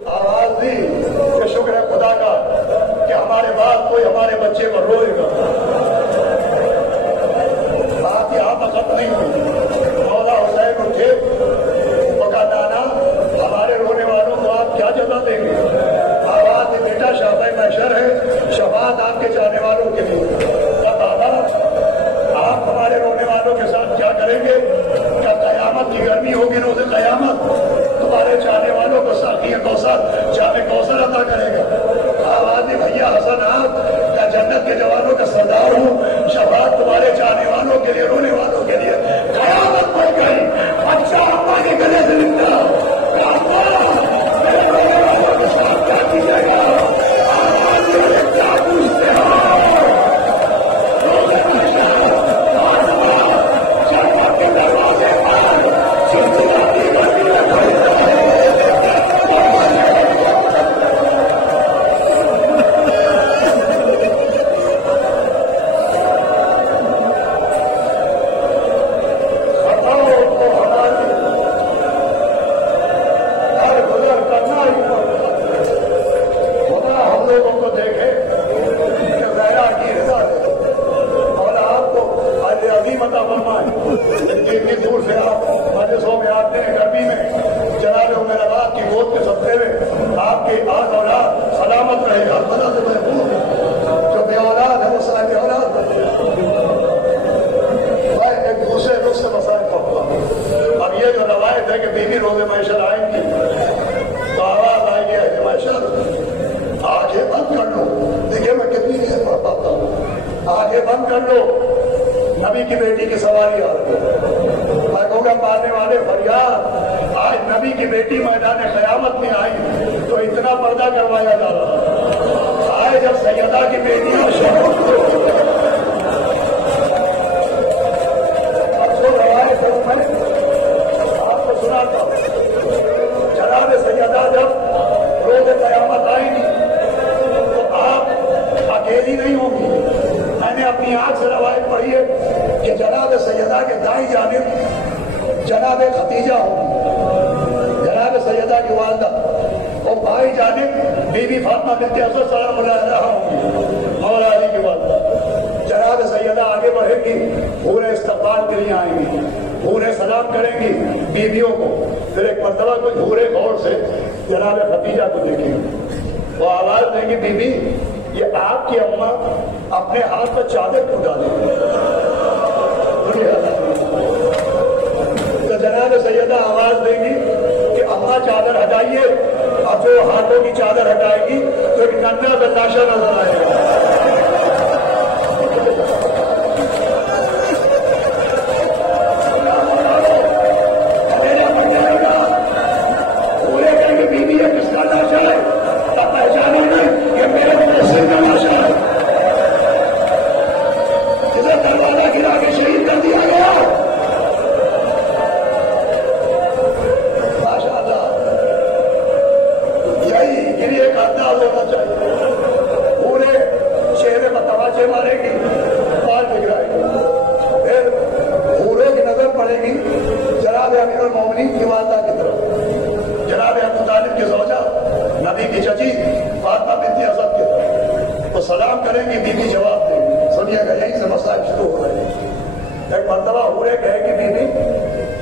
آواز دی کہ شکر ہے خدا کا کہ ہمارے بعد کوئی ہمارے بچے کو روئے گا. بات یہاں پر ختم نہیں ہوئی. مولا حسین اٹھے وہ کہا نانا ہمارے رونے والوں کو آپ کیا جزا دیں گے؟ آواز دی بیٹا شافع محشر ہے, شفاعت آپ کے چاہنے والوں کے لیے. بابا آپ ہمارے رونے والوں کے ساتھ کیا کریں گے؟ کیا قیامت کی گرمی ہوگی روز قیامت تمہارے چاہنے والوں کو ساقی کوثر جام کوثر عطا کرے گا. آواز دی بھیا حسن آپ کیا جنت کے جوانوں کا سردار ہوں, شفاعت تمہارے چاہنے والوں کے لیے رونے والوں کے لیے. قیامت پڑ گئی, اچھا اپا کے گلے سے لکھتا میرے رونے والوں کے ساتھ کیا کیجیے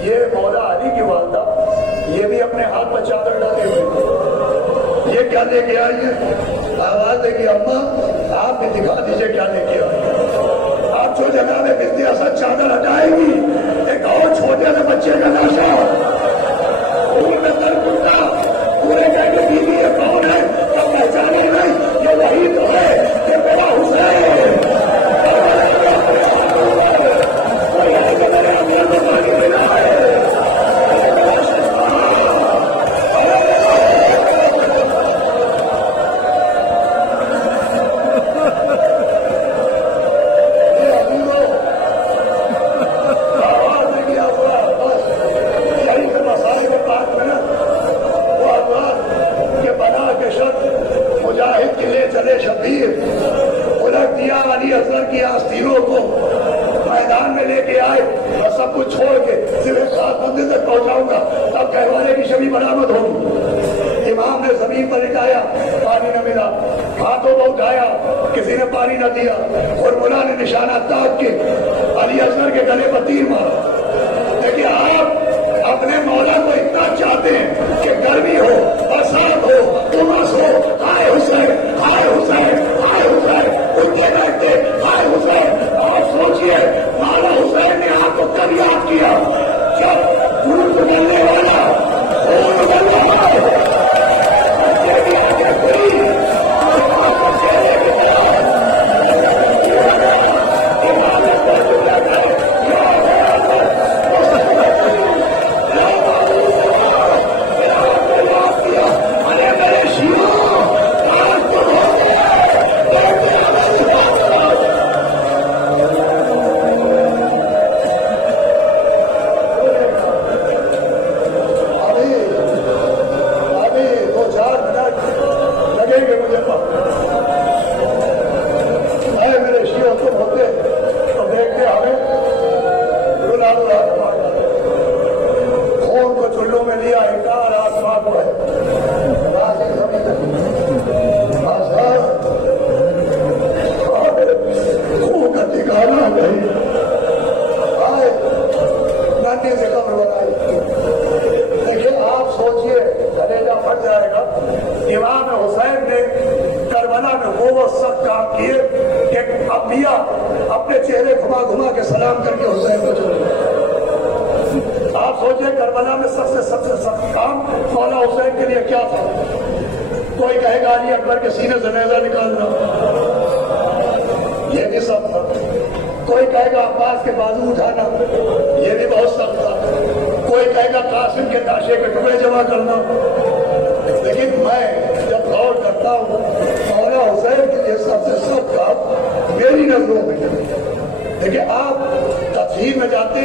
گا؟ آواز دی کیا پوچھتے ہو؟ سب کچھ چھوڑ کے صرف 7 بندے تک پہنچاؤں گا, اب کہوانے کی شبی برآمد ہوگی. امام نے زمین پر لٹایا، پانی نہ ملا، ہاتھوں کو اٹھایا، کسی نے پانی نہ دیا، اور مولا نے نشانہ تاک کے علی اصغر کے گلے پر تیر مارا۔ لیکن آپ اپنے مولا کو اتنا چاہتے ہیں کہ گرمی ہو، برسات ہو، امس ہو، ہائے حسین، ہائے حسین، ہائے حسین، ان کے بیٹھتے ہائے حسین۔ آپ سوچئے مولا حسین نے آپ کو کب یاد کیا؟ جب خون ابلنے والا، خون ابل رہا ہے، یہ بھی آگے کوئی آپ کو چہرے کے بعد عبادت کر چکا ہے۔ اپنے چہرے گھما گھما کے سلام کر کے حسین کو چلے۔ آپ سوچیں کربلا میں سب سے سخت کام مولا حسین کے لیے کیا تھا؟ کوئی کہے گا علی اکبر کے سینے سے نیزہ نکالنا، یہ بھی سخت تھا۔ کوئی کہے گا عباس کے بازو اٹھانا، یہ بھی بہت سخت تھا۔ کوئی کہے گا قاسم کے لاشے کے ٹکڑے جمع کرنا۔ لیکن میں جب غور کرتا ہوں مولا حسین کے لیے سب سے سخت کام میری نظروں میں، دیکھیں آپ تفسیر میں جاتے،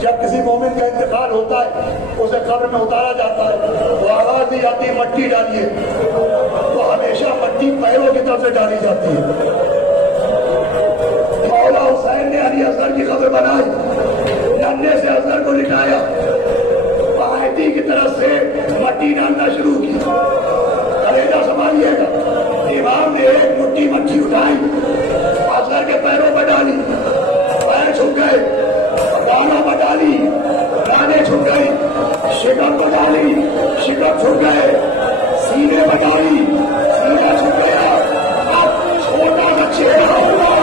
جب کسی مومن کا انتقال ہوتا ہے اسے قبر میں اتارا جاتا ہے، وہ آواز دی جاتی ہے مٹی ڈالیے، تو ہمیشہ مٹی پیروں کی طرف سے ڈالی جاتی ہے۔ مولا حسین نے علی اصغر کی قبر بنائی، ننھے سے اصغر کو لٹایا، پائیدی کی طرف سے مٹی ڈالنا شروع کی۔ کلیجہ سنبھالیے گا، امام نے ایک مٹھی مٹی اٹھائی، اصغر کے پیروں پر ڈالی، پیر چھپ گئے، بالا پر ڈالی، بانے چھپ گئی، شکم پر ڈالی، شکم چھپ گئے، سینے پر ڈالی، سینہ چھپ گیا، اب چھوٹا سا چہرہ ہوا،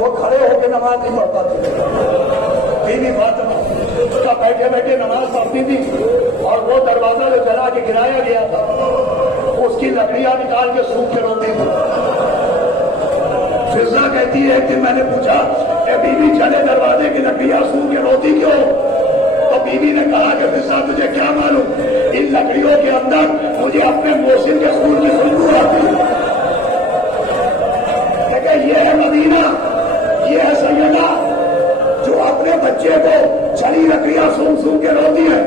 وہ کھڑے ہو کے نماز نہیں پڑھتا تھا. بیوی فاطمہ اس کا بیٹھے بیٹھے نماز پڑھتی تھی اور وہ دروازہ جو جلا کے گرایا گیا تھا اس کی لکڑیاں نکال کے سوکھ کے روتی تھی. فضا کہتی ہے کہ میں نے پوچھا اے بیوی چلے دروازے کی لکڑیاں سوکھ کے روتی کیوں؟ تو بیوی نے کہا کہ فضا تجھے کیا معلوم، ان لکڑیوں کے اندر مجھے اپنے محسن کے سکول میں خوشبو آتی ہے. لیکن یہ ہے مدینہ، یہ ہے سیدہ جو اپنے بچے کو چلی لکڑیاں سونگ سونگ کے روتی ہے.